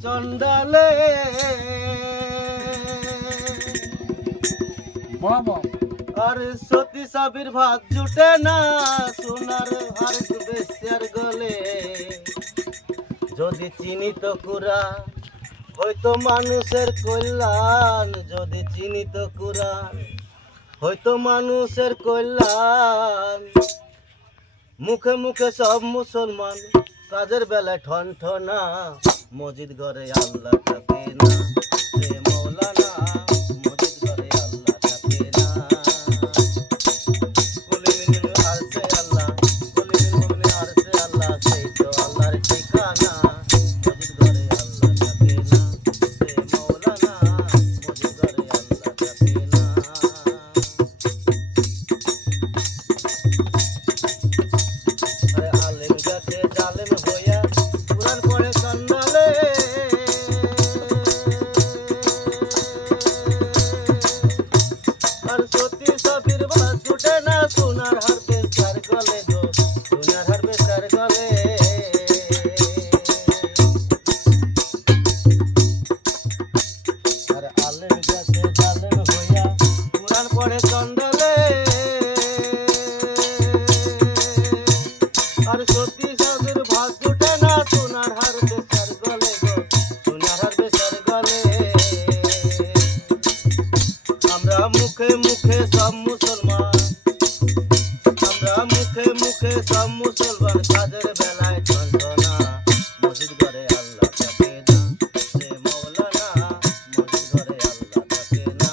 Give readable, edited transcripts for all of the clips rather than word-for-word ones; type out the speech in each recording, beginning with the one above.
চন্ডালে বাবা আর সতী সাবির ভাত জুটে না সোনার হার বেশার গলে যদি চিনি তো কুরা হয়তো মানুষের কল্যাণ যদি চিনি তো কুরা হয়তো মানুষের কল্যাণ মুখে মুখে সব মুসলমান কাজের বেলায় ঠন ঠনা মসজিদ ঘরে আল্লাহ থাকে না রে মৌলানা মসজিদ ঘরে আল্লাহ থাকে না কুলিমিন আরশে আল্লাহ কুলিমিন মুমিন আরশে আল্লাহ সেই তো আল্লাহর ঠিকানা মসজিদ ঘরে আল্লাহ থাকে না রে মৌলানা মসজিদ ঘরে আল্লাহ থাকে না আরে আলেম গাছে জালেম হইয়া কুরআন পড়ে কান্দালে আর সতী সাবির ভাত জুটে না সোনার হার বেচার গলে গো সোনার হার বেচার গলে আর আলেম গাছে জালেম হইয়া কুরআন পড়ে কান্দালে আর সতী সাবির ভাত জুটে না সোনার হার বেচার গলে গো সোনার হার বেচার গলে আমরা মুখে মুখে সব মুসলমান আমরা মুখে মুখে সব মুসলমান কাজের বেলায় ঠনঠনা মসজিদ ঘরে আল্লাহ থাকে না রে মৌলানা মসজিদ ঘরে আল্লাহ থাকে না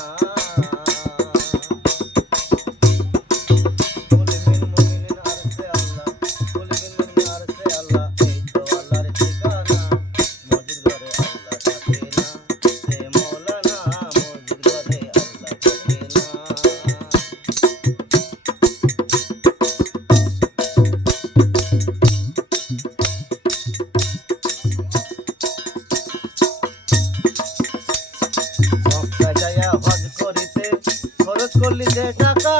কুলিমিন মুমিনিন আরশে আল্লাহ কুলিমিন মুমিনিন আরশে আল্লাহ এই তো আল্লাহর ঠিকানা মসজিদ ঘরে আল্লাহ থাকে না রে মৌলানা মসজিদ ঘরে আল্লাহ থাকে না মক্কা যাইয়া হজ করিতে খরচ করলি যে টাকা